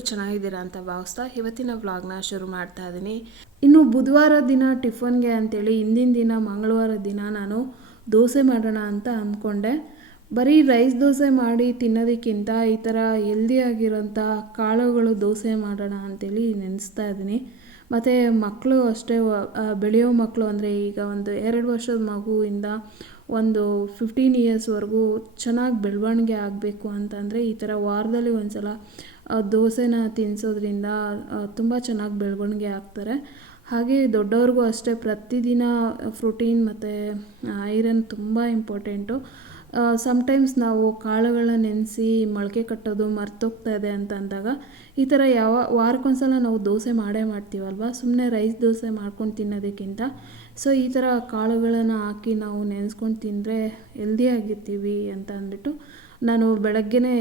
ಎಲ್ಲರೂ ಚೆನ್ನಾಗಿದ್ದೀರಾ ಅಂತ ಭಾವಿಸ್ತಾ ಇವತ್ತಿನ ವ್ಲಾಗ್ನ ಶುರು ಮಾಡ್ತಾ ಇದ್ದೀನಿ. ಇನ್ನು ಬುಧವಾರ ದಿನ ಟಿಫನ್ಗೆ ಅಂತೇಳಿ ಹಿಂದಿನ ದಿನ ಮಂಗಳವಾರ ದಿನ ನಾನು ದೋಸೆ ಮಾಡೋಣ ಅಂತ ಅಂದ್ಕೊಂಡೆ. ಬರೀ ರೈಸ್ ದೋಸೆ ಮಾಡಿ ತಿನ್ನೋದಕ್ಕಿಂತ ಈ ಥರ ಹೆಲ್ದಿಯಾಗಿರೋಂಥ ಕಾಳುಗಳು ದೋಸೆ ಮಾಡೋಣ ಅಂತೇಳಿ ನೆನೆಸ್ತಾ ಇದ್ದೀನಿ. ಮತ್ತು ಮಕ್ಕಳು ಅಷ್ಟೇ ಬೆಳೆಯೋ ಮಕ್ಕಳು ಅಂದರೆ ಈಗ ಒಂದು ಎರಡು ವರ್ಷದ ಮಗುವಿಂದ ಒಂದು ಫಿಫ್ಟೀನ್ ಇಯರ್ಸ್ವರೆಗೂ ಚೆನ್ನಾಗಿ ಬೆಳವಣಿಗೆ ಆಗಬೇಕು ಅಂತಂದರೆ ಈ ಥರ ವಾರದಲ್ಲಿ ಒಂದು ಸಲ ದೋಸೆನ ತಿನ್ನಿಸೋದ್ರಿಂದ ತುಂಬ ಚೆನ್ನಾಗಿ ಬೆಳವಣಿಗೆ ಆಗ್ತಾರೆ. ಹಾಗೆ ದೊಡ್ಡವ್ರಿಗೂ ಅಷ್ಟೇ ಪ್ರತಿದಿನ ಪ್ರೋಟೀನ್ ಮತ್ತು ಐರನ್ ತುಂಬ ಇಂಪಾರ್ಟೆಂಟು ಸಮ್ಟೈಮ್ಸ್ ನಾವು ಕಾಳುಗಳನ್ನ ನೆನೆಸಿ ಮೊಳಕೆ ಕಟ್ಟೋದು ಮರ್ತೋಗ್ತಾ ಇದೆ ಅಂತ ಅಂದಾಗ, ಈ ಥರ ಯಾವ, ವಾರಕ್ಕೊಂದ್ಸಲ ನಾವು ದೋಸೆ ಮಾಡೇ ಮಾಡ್ತೀವಲ್ವ? ಸುಮ್ಮನೆ ರೈಸ್ ದೋಸೆ ಮಾಡ್ಕೊಂಡು ತಿನ್ನೋದಕ್ಕಿಂತ ಸೊ ಈ ಥರ ಕಾಳುಗಳನ್ನು ಹಾಕಿ ನಾವು ನೆನೆಸ್ಕೊಂಡು ತಿಂದರೆ ಹೆಲ್ದಿಯಾಗಿರ್ತೀವಿ ಅಂತ ಅಂದ್ಬಿಟ್ಟು ನಾನು ಬೆಳಗ್ಗೆನೇ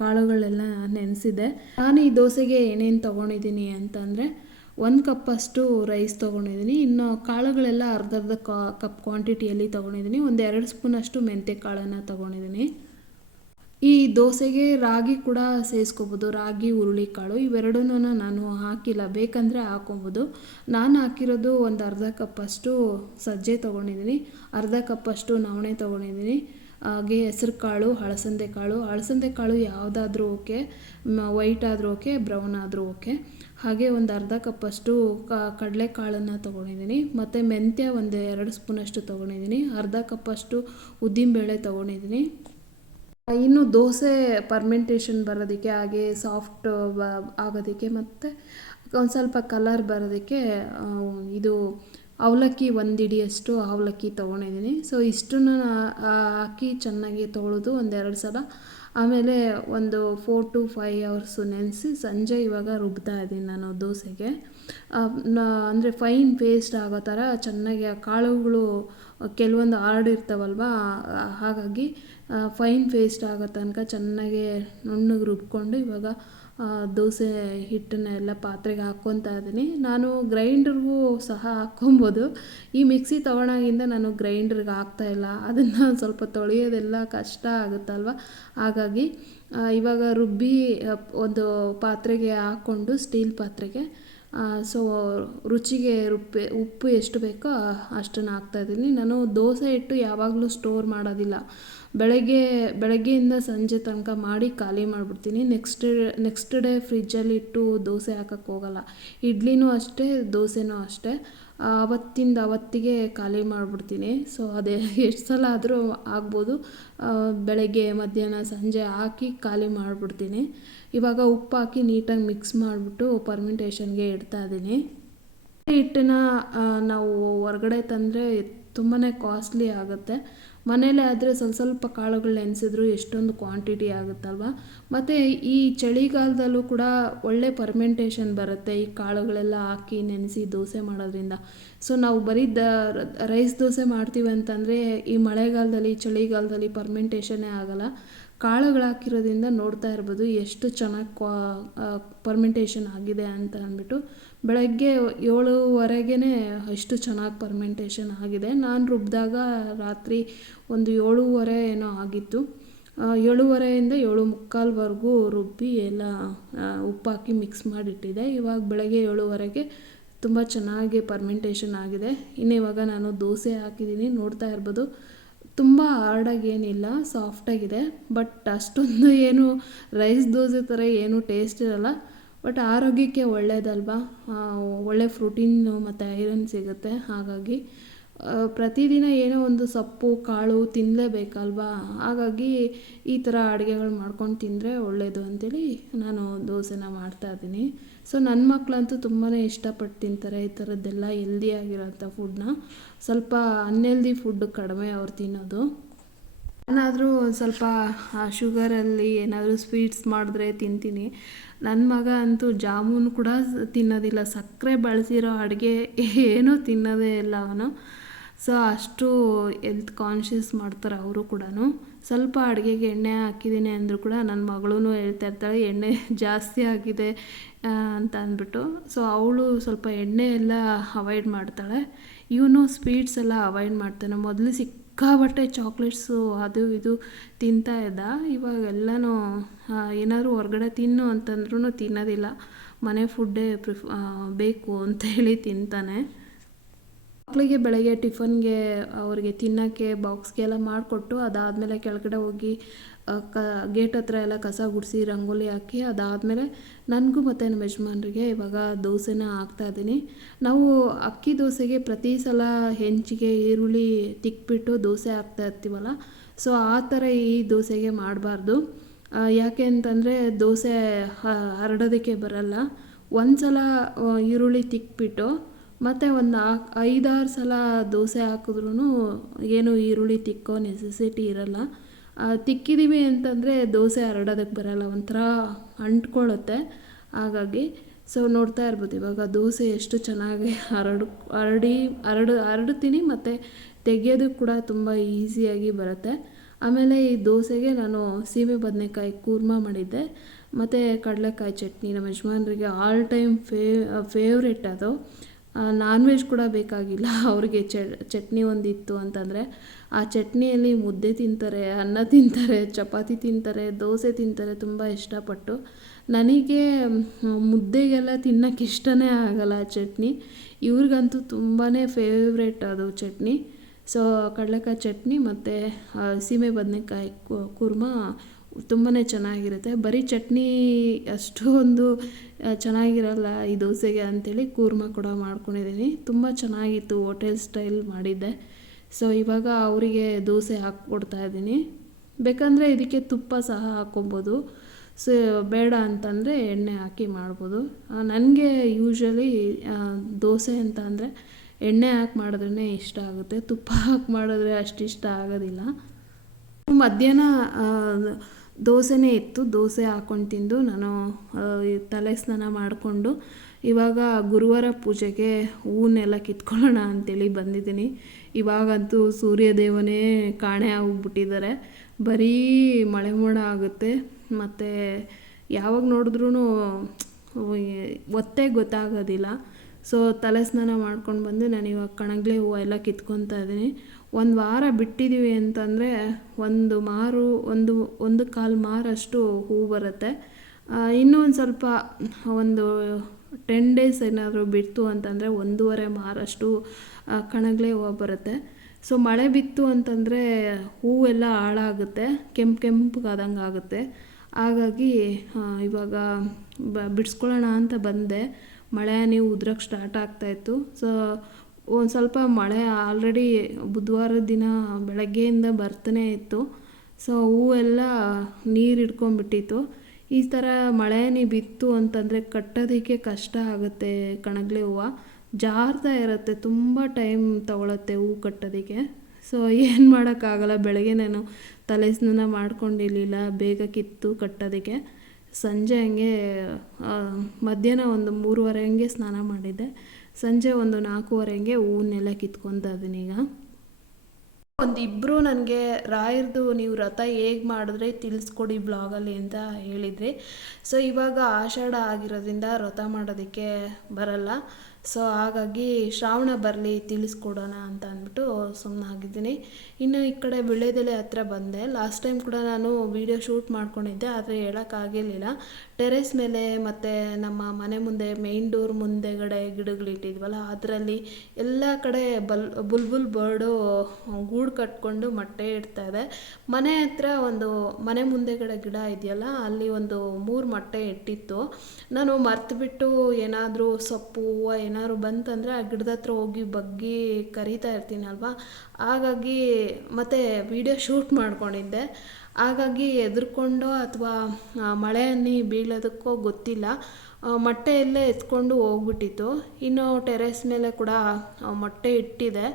ಕಾಳುಗಳೆಲ್ಲ ನೆನೆಸಿದೆ. ನಾನು ಈ ದೋಸೆಗೆ ಏನೇನು ತೊಗೊಂಡಿದ್ದೀನಿ ಅಂತಂದರೆ ಒಂದು ಕಪ್ಪಷ್ಟು ರೈಸ್ ತೊಗೊಂಡಿದ್ದೀನಿ. ಇನ್ನು ಕಾಳುಗಳೆಲ್ಲ ಅರ್ಧ ಅರ್ಧ ಕಪ್ ಕ್ವಾಂಟಿಟಿಯಲ್ಲಿ ತೊಗೊಂಡಿದ್ದೀನಿ. ಒಂದು ಎರಡು ಸ್ಪೂನಷ್ಟು ಮೆಂತ್ಯ ಕಾಳನ್ನು ತೊಗೊಂಡಿದ್ದೀನಿ. ಈ ದೋಸೆಗೆ ರಾಗಿ ಕೂಡ ಸೇರಿಸ್ಕೋಬೋದು. ರಾಗಿ ಹುರುಳಿಕಾಳು ಇವೆರಡನ್ನೂ ನಾನು ಹಾಕಿಲ್ಲ. ಬೇಕಂದರೆ ಹಾಕೊಬೋದು. ನಾನು ಹಾಕಿರೋದು ಒಂದು ಅರ್ಧ ಕಪ್ಪಷ್ಟು ಸಜ್ಜೆ ತೊಗೊಂಡಿದ್ದೀನಿ. ಅರ್ಧ ಕಪ್ಪಷ್ಟು ನವಣೆ ತೊಗೊಂಡಿದ್ದೀನಿ. ಹಾಗೆ ಹೆಸ್ರು ಕಾಳು ಅಳಸಂದೆ ಕಾಳು. ಹಳಸಂದೆ ಕಾಳು ಯಾವುದಾದ್ರೂ ಓಕೆ. ವೈಟ್ ಆದರೂ ಓಕೆ, ಬ್ರೌನ್ ಆದರೂ ಓಕೆ. ಹಾಗೆ ಒಂದು ಅರ್ಧ ಕಪ್ಪಷ್ಟು ಕ, ಕಡಲೆಕಾಳನ್ನು ತೊಗೊಂಡಿದ್ದೀನಿ. ಮತ್ತು ಮೆಂತ್ಯ ಒಂದು ಎರಡು ಸ್ಪೂನಷ್ಟು ತೊಗೊಂಡಿದ್ದೀನಿ. ಅರ್ಧ ಕಪ್ಪಷ್ಟು ಉದ್ದಿನಬೇಳೆ ತೊಗೊಂಡಿದ್ದೀನಿ. ಇನ್ನು ದೋಸೆ ಪರ್ಮೆಂಟೇಷನ್ ಬರೋದಕ್ಕೆ, ಹಾಗೆ ಸಾಫ್ಟ್ ಆಗೋದಕ್ಕೆ ಮತ್ತು ಒಂದು ಸ್ವಲ್ಪ ಕಲರ್ ಬರೋದಕ್ಕೆ ಇದು ಅವಲಕ್ಕಿ ಒಂದು ಹಿಡಿಯಷ್ಟು ಅವಲಕ್ಕಿ ತೊಗೊಂಡಿದ್ದೀನಿ. ಸೊ ಇಷ್ಟನ್ನು ಹಾಕಿ ಚೆನ್ನಾಗಿ ತೊಳೆದು ಒಂದೆರಡು ಸಲ, ಆಮೇಲೆ ಒಂದು ಫೋರ್ ಟು ಫೈವ್ ಅವರ್ಸು ನೆನೆಸಿ ಸಂಜೆ ಇವಾಗ ರುಬ್ತಾ ಇದ್ದೀನಿ ನಾನು ದೋಸೆಗೆ. ಅಂದರೆ ಫೈನ್ ಪೇಸ್ಟ್ ಆಗೋ ಥರ ಚೆನ್ನಾಗಿ ಆ ಕಾಳುಗಳು ಕೆಲವೊಂದು ಹಾರ್ಡ್ ಇರ್ತಾವಲ್ವಾ ಹಾಗಾಗಿ ಫೈನ್ ಪೇಸ್ಟ್ ಆಗೋ ತನಕ ಚೆನ್ನಾಗಿ ನುಣ್ಣಗೆ ರುಬ್ಕೊಂಡು ಇವಾಗ ದೋಸೆ ಹಿಟ್ಟನ್ನ ಎಲ್ಲ ಪಾತ್ರೆಗೆ ಹಾಕ್ಕೊತಾ ಇದ್ದೀನಿ. ನಾನು ಗ್ರೈಂಡರ್ಗೂ ಸಹ ಹಾಕ್ಕೊಬೋದು. ಈ ಮಿಕ್ಸಿ ತೊಗೊಳಾಗಿಂದ ನಾನು ಗ್ರೈಂಡರ್ಗೆ ಹಾಕ್ತಾಯಿಲ್ಲ ಅದನ್ನು ಸ್ವಲ್ಪ ತೊಳೆಯೋದೆಲ್ಲ ಕಷ್ಟ ಆಗುತ್ತಲ್ವ? ಹಾಗಾಗಿ ಇವಾಗ ರುಬ್ಬಿ ಒಂದು ಪಾತ್ರೆಗೆ ಹಾಕ್ಕೊಂಡು ಸ್ಟೀಲ್ ಪಾತ್ರೆಗೆ ಸೊ ರುಚಿಗೆ ರುಪ್ಪಿ ಉಪ್ಪು ಎಷ್ಟು ಬೇಕೋ ಅಷ್ಟನ್ನು ಹಾಕ್ತಾಯಿದ್ದೀನಿ ನಾನು ದೋಸೆ ಹಿಟ್ಟು ಯಾವಾಗಲೂ ಸ್ಟೋರ್ ಮಾಡೋದಿಲ್ಲ. ಬೆಳಗ್ಗೆ, ಬೆಳಗ್ಗೆಯಿಂದ ಸಂಜೆ ತನಕ ಮಾಡಿ ಖಾಲಿ ಮಾಡಿಬಿಡ್ತೀನಿ. ನೆಕ್ಸ್ಟ್ ನೆಕ್ಸ್ಟ್ ಡೇ ಫ್ರಿಜ್ಜಲ್ಲಿ ಇಟ್ಟು ದೋಸೆ ಹಾಕಕ್ಕೆ ಹೋಗಲ್ಲ. ಇಡ್ಲಿನೂ ಅಷ್ಟೇ, ದೋಸೆನೂ ಅಷ್ಟೇ. ಅವತ್ತಿಂದ ಅವತ್ತಿಗೆ ಖಾಲಿ ಮಾಡಿಬಿಡ್ತೀನಿ. ಸೊ ಅದೇ, ಎಷ್ಟು ಸಲ ಆದರೂ ಆಗ್ಬೋದು. ಬೆಳಗ್ಗೆ, ಮಧ್ಯಾಹ್ನ, ಸಂಜೆ ಹಾಕಿ ಖಾಲಿ ಮಾಡಿಬಿಡ್ತೀನಿ. ಇವಾಗ ಉಪ್ಪು ಹಾಕಿ ನೀಟಾಗಿ ಮಿಕ್ಸ್ ಮಾಡಿಬಿಟ್ಟು ಪರ್ಮೆಂಟೇಷನ್ಗೆ ಇಡ್ತಾ ಇದ್ದೀನಿ. ಹಿಟ್ಟನ್ನ ನಾವು ಹೊರಗಡೆ ತಂದರೆ ತುಂಬಾ ಕಾಸ್ಟ್ಲಿ ಆಗುತ್ತೆ. ಮನೇಲೆ ಆದರೆ ಸ್ವಲ್ಪ ಸ್ವಲ್ಪ ಕಾಳುಗಳು ನೆನೆಸಿದ್ರು ಎಷ್ಟೊಂದು ಕ್ವಾಂಟಿಟಿ ಆಗುತ್ತಲ್ವ? ಮತ್ತು ಈ ಚಳಿಗಾಲದಲ್ಲೂ ಕೂಡ ಒಳ್ಳೆ ಪರ್ಮೆಂಟೇಷನ್ ಬರುತ್ತೆ ಈ ಕಾಳುಗಳೆಲ್ಲ ಹಾಕಿ ನೆನೆಸಿ ದೋಸೆ ಮಾಡೋದ್ರಿಂದ. ಸೊ ನಾವು ಬರೀ ದ ರೈಸ್ ದೋಸೆ ಮಾಡ್ತೀವಿ ಅಂತಂದರೆ ಈ ಮಳೆಗಾಲದಲ್ಲಿ, ಚಳಿಗಾಲದಲ್ಲಿ ಪರ್ಮೆಂಟೇಷನ್ನೇ ಆಗಲ್ಲ. ಕಾಳುಗಳು ಹಾಕಿರೋದ್ರಿಂದ ನೋಡ್ತಾ ಇರ್ಬೋದು ಎಷ್ಟು ಚೆನ್ನಾಗಿ ಕ್ವಾ ಪರ್ಮೆಂಟೇಷನ್ ಆಗಿದೆ ಅಂತ ಅಂದ್ಬಿಟ್ಟು ಬೆಳಗ್ಗೆ ಏಳುವರೆಗೇ ಅಷ್ಟು ಚೆನ್ನಾಗಿ ಪರ್ಮೆಂಟೇಷನ್ ಆಗಿದೆ. ನಾನು ರುಬ್ಬಿದಾಗ ರಾತ್ರಿ ಒಂದು ಏಳುವರೆ ಏನೋ ಆಗಿತ್ತು. ಏಳುವರೆಯಿಂದ ಏಳು ಮುಕ್ಕಾಲ್ವರೆಗೂ ರುಬ್ಬಿ ಎಲ್ಲ ಉಪ್ಪಾಕಿ ಮಿಕ್ಸ್ ಮಾಡಿಟ್ಟಿದೆ ಇವಾಗ ಬೆಳಗ್ಗೆ ಏಳುವರೆಗೆ ತುಂಬ ಚೆನ್ನಾಗಿ ಪರ್ಮೆಂಟೇಷನ್ ಆಗಿದೆ. ಇನ್ನು ಇವಾಗ ನಾನು ದೋಸೆ ಹಾಕಿದ್ದೀನಿ. ನೋಡ್ತಾ ಇರ್ಬೋದು. ತುಂಬ ಏನಿಲ್ಲ ಸಾಫ್ಟಾಗಿದೆ ಬಟ್ ಅಷ್ಟೊಂದು ಏನು ರೈಸ್ ದೋಸೆ ಥರ ಏನು ಟೇಸ್ಟ್ ಇರಲ್ಲ. ಬಟ್ ಆರೋಗ್ಯಕ್ಕೆ ಒಳ್ಳೆಯದಲ್ವಾ ಒಳ್ಳೆ ಪ್ರೋಟೀನು ಮತ್ತು ಐರನ್ ಸಿಗುತ್ತೆ. ಹಾಗಾಗಿ ಪ್ರತಿದಿನ ಏನೋ ಒಂದು ಸೊಪ್ಪು, ಕಾಳು ತಿನ್ನಲೇಬೇಕಲ್ವಾ ಹಾಗಾಗಿ ಈ ಥರ ಅಡುಗೆಗಳು ಮಾಡ್ಕೊಂಡು ತಿಂದರೆ ಒಳ್ಳೆಯದು ಅಂತೇಳಿ ನಾನು ದೋಸೆನ ಮಾಡ್ತಾ ಇದ್ದೀನಿ. ಸೊ ನನ್ನ ಮಕ್ಕಳಂತೂ ತುಂಬಾ ಇಷ್ಟಪಟ್ಟು ತಿಂತಾರೆ. ಈ ಥರದ್ದೆಲ್ಲ ಹೆಲ್ದಿಯಾಗಿರೋಂಥ ಫುಡ್ನ ಸ್ವಲ್ಪ ಅನ್ಹೆಲ್ದಿ ಫುಡ್ ಕಡಿಮೆ ಅವ್ರು ತಿನ್ನೋದು. ಏನಾದರೂ ಒಂದು ಸ್ವಲ್ಪ ಶುಗರಲ್ಲಿ ಏನಾದರೂ ಸ್ವೀಟ್ಸ್ ಮಾಡಿದ್ರೆ ತಿಂತೀನಿ. ನನ್ನ ಮಗ ಅಂತೂ ಜಾಮೂನ್ ಕೂಡ ತಿನ್ನೋದಿಲ್ಲ. ಸಕ್ಕರೆ ಬಳಸಿರೋ ಅಡುಗೆ ಏನೂ ತಿನ್ನೋದೇ ಇಲ್ಲ ಅವನು. ಸೊ ಅಷ್ಟು ಹೆಲ್ತ್ ಕಾನ್ಷಿಯಸ್ ಮಾಡ್ತಾರೆ ಅವರು ಕೂಡ ಸ್ವಲ್ಪ ಅಡುಗೆಗೆ ಎಣ್ಣೆ ಹಾಕಿದ್ದೀನಿ ಅಂದರೂ ಕೂಡ ನನ್ನ ಮಗಳೂ ಹೇಳ್ತಾ ಇರ್ತಾಳೆ, ಎಣ್ಣೆ ಜಾಸ್ತಿ ಆಗಿದೆ ಅಂತ ಅಂದ್ಬಿಟ್ಟು. ಸೊ ಅವಳು ಸ್ವಲ್ಪ ಎಣ್ಣೆ ಎಲ್ಲ ಅವಾಯ್ಡ್ ಮಾಡ್ತಾಳೆ. ಇವನು ಸ್ವೀಟ್ಸ್ ಎಲ್ಲ ಅವಾಯ್ಡ್ ಮಾಡ್ತಾನೆ. ಮೊದಲು ಸಿಕ್ಕ ಸಿಕ್ಕಾಬಟ್ಟೆ ಚಾಕ್ಲೇಟ್ಸು ಅದು ಇದು ತಿಂತಾ ಇದ್ದ. ಇವಾಗ ಎಲ್ಲನೂ ಏನಾದರೂ ಹೊರಗಡೆ ತಿನ್ನು ಅಂತಂದ್ರೂ ತಿನ್ನೋದಿಲ್ಲ. ಮನೆ ಫುಡ್ಡೇ ಪ್ರಿಫ್ ಬೇಕು ಅಂತ ಹೇಳಿ ತಿಂತಾನೆ. ಮಕ್ಕಳಿಗೆ ಬೆಳಗ್ಗೆ ಟಿಫನ್ಗೆ ಅವ್ರಿಗೆ ತಿನ್ನೋಕ್ಕೆ ಬಾಕ್ಸ್ಗೆಲ್ಲ ಮಾಡಿಕೊಟ್ಟು ಅದಾದಮೇಲೆ ಕೆಳಗಡೆ ಹೋಗಿ ಕ, ಗೇಟ್ ಹತ್ರ ಎಲ್ಲ ಕಸ ಗುಡಿಸಿ ರಂಗೋಲಿ ಹಾಕಿ ಅದಾದಮೇಲೆ ನನಗೂ ಮತ್ತು ನಮ್ಮ ಯಜಮಾನ್ರಿಗೆ ಇವಾಗ ದೋಸೆನ ಹಾಕ್ತಾಯಿದ್ದೀನಿ ನಾವು ಅಕ್ಕಿ ದೋಸೆಗೆ ಪ್ರತಿ ಸಲ ಹೆಂಚಿಗೆ, ಈರುಳ್ಳಿ ತಿಕ್ಬಿಟ್ಟು ದೋಸೆ ಹಾಕ್ತಾ ಇರ್ತೀವಲ್ಲ, ಸೊ ಆ ಥರ ಈ ದೋಸೆಗೆ ಮಾಡಬಾರ್ದು. ಯಾಕೆ ಅಂತಂದರೆ ದೋಸೆ ಹರಡೋದಕ್ಕೆ ಬರಲ್ಲ. ಒಂದು ಸಲ ಈರುಳ್ಳಿ ತಿಕ್ಬಿಟ್ಟು ಮತ್ತು ಒಂದು ಐದಾರು ಸಲ ದೋಸೆ ಹಾಕಿದ್ರೂ ಏನು ಈರುಳ್ಳಿ ತಿಕ್ಕೋ ನೆಸೆಸಿಟಿ ಇರಲ್ಲ. ತಿಕ್ಕಿದ್ದೀವಿ ಅಂತಂದರೆ ದೋಸೆ ಹರಡೋದಕ್ಕೆ ಬರಲ್ಲ, ಒಂಥರ ಅಂಟ್ಕೊಳ್ಳುತ್ತೆ. ಹಾಗಾಗಿ ಸೊ ನೋಡ್ತಾ ಇರ್ಬೋದು, ಇವಾಗ ದೋಸೆ ಎಷ್ಟು ಚೆನ್ನಾಗಿ ಹರಡು, ಹರಡಿ, ಹರಡು, ಹರಡ್ತೀನಿ, ಮತ್ತು ತೆಗೆಯೋದು ಕೂಡ ತುಂಬ ಈಸಿಯಾಗಿ ಬರುತ್ತೆ. ಆಮೇಲೆ ಈ ದೋಸೆಗೆ ನಾನು ಸೀಮೆ ಬದನೆಕಾಯಿ ಕೂರ್ಮ ಮಾಡಿದ್ದೆ. ಮತ್ತು ಕಡಲೆಕಾಯಿ ಚಟ್ನಿ, ನಮ್ಮ ಯಜಮಾನರಿಗೆ ಆಲ್ ಟೈಮ್ ಫೇ ಫೇವ್ರೆಟ್ ಅದು. ನಾನ್ ವೆಜ್ ಕೂಡ ಬೇಕಾಗಿಲ್ಲ. ಅವ್ರಿಗೆ ಚಟ್ನಿ ಒಂದಿತ್ತು ಅಂತಂದರೆ, ಆ ಚಟ್ನಿಯಲ್ಲಿ ಮುದ್ದೆ ತಿಂತಾರೆ, ಅನ್ನ ತಿಂತಾರೆ, ಚಪಾತಿ ತಿಂತಾರೆ, ದೋಸೆ ತಿಂತಾರೆ ತುಂಬ ಇಷ್ಟಪಟ್ಟು. ನನಗೆ ಮುದ್ದೆಗೆಲ್ಲ ತಿನ್ನೋಕ್ಕೆ ಇಷ್ಟನೇ ಆಗಲ್ಲ ಆ ಚಟ್ನಿ. ಇವ್ರಿಗಂತೂ ತುಂಬಾ ಫೇವ್ರೇಟ್ ಅದು ಚಟ್ನಿ. ಸೊ ಕಡಲೆಕಾಯಿ ಚಟ್ನಿ ಮತ್ತು ಸೀಮೆ ಬದನೆಕಾಯಿ ಕುರ್ಮ ತುಂಬಾ ಚೆನ್ನಾಗಿರುತ್ತೆ. ಬರೀ ಚಟ್ನಿ ಅಷ್ಟೊಂದು ಚೆನ್ನಾಗಿರಲ್ಲ ಈ ದೋಸೆಗೆ ಅಂಥೇಳಿ ಕೂರ್ಮ ಕೂಡ ಮಾಡ್ಕೊಂಡಿದ್ದೀನಿ. ತುಂಬ ಚೆನ್ನಾಗಿತ್ತು ಹೋಟೆಲ್ ಸ್ಟೈಲ್ ಮಾಡಿದ್ದೆ. ಸೊ ಇವಾಗ ಅವರಿಗೆ ದೋಸೆ ಹಾಕ್ಕೊಡ್ತಾ ಇದ್ದೀನಿ. ಬೇಕಂದರೆ ಇದಕ್ಕೆ ತುಪ್ಪ ಸಹ ಹಾಕ್ಕೊಬೋದು. ಸೊ ಬೇಡ ಅಂತಂದರೆ ಎಣ್ಣೆ ಹಾಕಿ ಮಾಡ್ಬೋದು. ನನಗೆ ಯೂಶ್ವಲಿ ದೋಸೆ ಅಂತ ಅಂದರೆ ಎಣ್ಣೆ ಹಾಕಿ ಮಾಡಿದ್ರೇ ಇಷ್ಟ ಆಗುತ್ತೆ. ತುಪ್ಪ ಹಾಕಿ ಮಾಡಿದ್ರೆ ಅಷ್ಟಿಷ್ಟ ಆಗೋದಿಲ್ಲ. ಮಧ್ಯಾಹ್ನ ದೋಸೆನೇ ಇತ್ತು, ದೋಸೆ ಹಾಕ್ಕೊಂಡು ತಿಂದು ನಾನು ತಲೆ ಸ್ನಾನ ಮಾಡಿಕೊಂಡು ಇವಾಗ ಗುರುವಾರ ಪೂಜೆಗೆ ಹೂವನ್ನೆಲ್ಲ ಕಿತ್ಕೊಳ್ಳೋಣ ಅಂತೇಳಿ ಬಂದಿದ್ದೀನಿ. ಇವಾಗಂತೂ ಸೂರ್ಯದೇವನೇ ಕಾಣೆ ಆಗಿಬಿಟ್ಟಿದ್ದಾರೆ. ಬರೀ ಮಳೆ ಮೋಡ ಆಗುತ್ತೆ. ಮತ್ತು ಯಾವಾಗ ನೋಡಿದ್ರೂ ಒತ್ತೆ ಗೊತ್ತಾಗೋದಿಲ್ಲ. ಸೊ, ತಲೆ ಸ್ನಾನ ಮಾಡ್ಕೊಂಡು ಬಂದು ನಾನು ಇವಾಗ ಕಣಗ್ಲೆ ಹೂವು ಎಲ್ಲ ಕಿತ್ಕೊತಾ ಇದ್ದೀನಿ. ಒಂದು ವಾರ ಬಿಟ್ಟಿದ್ದೀವಿ ಅಂತಂದರೆ ಒಂದು ಮಾರು, ಒಂದು ಒಂದು ಕಾಲು ಮಾರಷ್ಟು ಹೂ ಬರುತ್ತೆ. ಇನ್ನೂ ಒಂದು ಸ್ವಲ್ಪ ಒಂದು ಟೆನ್ ಡೇಸ್ ಏನಾದರೂ ಬಿತ್ತು ಅಂತಂದರೆ ಒಂದೂವರೆ ಮಾರಷ್ಟು ಕಣಗಳೇ ಹೂವು ಬರುತ್ತೆ. ಸೊ ಮಳೆ ಬಿತ್ತು ಅಂತಂದರೆ ಹೂವೆಲ್ಲ ಹಾಳಾಗುತ್ತೆ, ಕೆಂಪು ಕೆಂಪಗಾದಂಗೆ ಆಗುತ್ತೆ. ಹಾಗಾಗಿ ಇವಾಗ ಬಿಡಿಸ್ಕೊಳ್ಳೋಣ ಅಂತ ಬಂದೆ. ಮಳೆ ನೀವು ಉದ್ರಕ್ಕೆ ಸ್ಟಾರ್ಟ್ ಆಗ್ತಾಯಿತ್ತು ಸೊ ಒಂದು ಸ್ವಲ್ಪ ಮಳೆ ಆಲ್ರೆಡಿ ಬುಧವಾರ ದಿನ ಬೆಳಗ್ಗೆಯಿಂದ ಬರ್ತಾನೆ ಇತ್ತು. ಸೊ ಹೂವೆಲ್ಲ ನೀರು ಹಿಡ್ಕೊಂಡ್ಬಿಟ್ಟಿತ್ತು. ಈ ಥರ ಮಳೆನೇ ಬಿತ್ತು ಅಂತಂದರೆ ಕಟ್ಟೋದಕ್ಕೆ ಕಷ್ಟ ಆಗುತ್ತೆ ಕಣಗ್ಲೆ ಹೂವು. ಜಾರ್ತಾ ಇರುತ್ತೆ, ತುಂಬ ಟೈಮ್ ತಗೊಳತ್ತೆ ಹೂ ಕಟ್ಟೋದಕ್ಕೆ. ಸೊ ಏನು ಮಾಡೋಕ್ಕಾಗಲ್ಲ, ಬೆಳಗ್ಗೆ ನಾನು ತಲೆ ಸ್ನಾನ ಮಾಡ್ಕೊಂಡಿರಲಿಲ್ಲ, ಬೇಗ ಕಿತ್ತು ಕಟ್ಟೋದಕ್ಕೆ. ಸಂಜೆ ಹಂಗೆ ಮಧ್ಯಾಹ್ನ ಒಂದು ಮೂರುವರೆ ಹಂಗೆ ಸ್ನಾನ ಮಾಡಿದ್ದೆ. ಸಂಜೆ ಒಂದು ನಾಲ್ಕೂವರೆ ಹಂಗೆ ಹೂವನ್ನೆಲ್ಲ ಕಿತ್ಕೊತಾ ಇದೀನೀಗ ಒಂದಿಬ್ಬರು ನನಗೆ ರಾಯರ್ದು ನೀವು ರಥ ಹೇಗೆ ಮಾಡಿದ್ರೆ ತಿಳಿಸ್ಕೊಡಿ ಬ್ಲಾಗಲ್ಲಿ ಅಂತ ಹೇಳಿದ್ರಿ. ಸೊ ಇವಾಗ ಆಷಾಢ ಆಗಿರೋದ್ರಿಂದ ರಥ ಮಾಡೋದಕ್ಕೆ ಬರಲ್ಲ. ಸೊ ಹಾಗಾಗಿ ಶ್ರಾವಣ ಬರಲಿ ತಿಳಿಸ್ಕೊಡೋಣ ಅಂತ ಅಂದ್ಬಿಟ್ಟು ಸುಮ್ಮನಾಗಿದ್ದೀನಿ ಇನ್ನು ಈ ಕಡೆ ವಿಳ್ಯದೆಲೆ ಹತ್ರ ಬಂದೆ. ಲಾಸ್ಟ್ ಟೈಮ್ ಕೂಡ ನಾನು ವಿಡಿಯೋ ಶೂಟ್ ಮಾಡ್ಕೊಂಡಿದ್ದೆ, ಆದರೆ ಹೇಳೋಕ್ಕಾಗಿರಲಿಲ್ಲ ಟೆರೆಸ್ ಮೇಲೆ ಮತ್ತು ನಮ್ಮ ಮನೆ ಮುಂದೆ ಮೇನ್ ಡೋರ್ ಮುಂದೆಗಡೆ ಗಿಡಗಳಿಟ್ಟಿದ್ವಲ್ಲ ಅದರಲ್ಲಿ ಎಲ್ಲ ಕಡೆ ಬಲ್, ಬುಲ್ಬುಲ್ ಬರ್ಡು ಗೂಡು ಕಟ್ಕೊಂಡು ಮೊಟ್ಟೆ ಇಡ್ತಾ ಇದೆ. ಮನೆ ಹತ್ರ ಒಂದು, ಮನೆ ಮುಂದೆಗಡೆ ಗಿಡ ಇದೆಯಲ್ಲ, ಅಲ್ಲಿ ಒಂದು ಮೂರು ಮೊಟ್ಟೆ ಇಟ್ಟಿತ್ತು. ನಾನು ಮರ್ತುಬಿಟ್ಟು ಏನಾದರೂ ಸೊಪ್ಪು, ಹೂವು ಏನಾದ್ರು ಬಂತಂದರೆ ಆ ಗಿಡದ ಹತ್ರ ಹೋಗಿ ಬಗ್ಗಿ ಕರಿತಾ ಇರ್ತೀನಲ್ವಾ? ಹಾಗಾಗಿ ಮತ್ತೆ ವಿಡಿಯೋ ಶೂಟ್ ಮಾಡ್ಕೊಂಡಿದ್ದೆ. ಹಾಗಾಗಿ ಎದುರ್ಕೊಂಡು ಅಥವಾ ಮಳೆ ಹನಿ ಬೀಳೋದಕ್ಕೋ ಗೊತ್ತಿಲ್ಲ. ಮೊಟ್ಟೆಯಲ್ಲೇ ಎತ್ಕೊಂಡು ಹೋಗ್ಬಿಟ್ಟಿತ್ತು. ಇನ್ನು ಟೆರೆಸ್ ಮೇಲೆ ಕೂಡ ಮೊಟ್ಟೆ ಇಟ್ಟಿದೆ.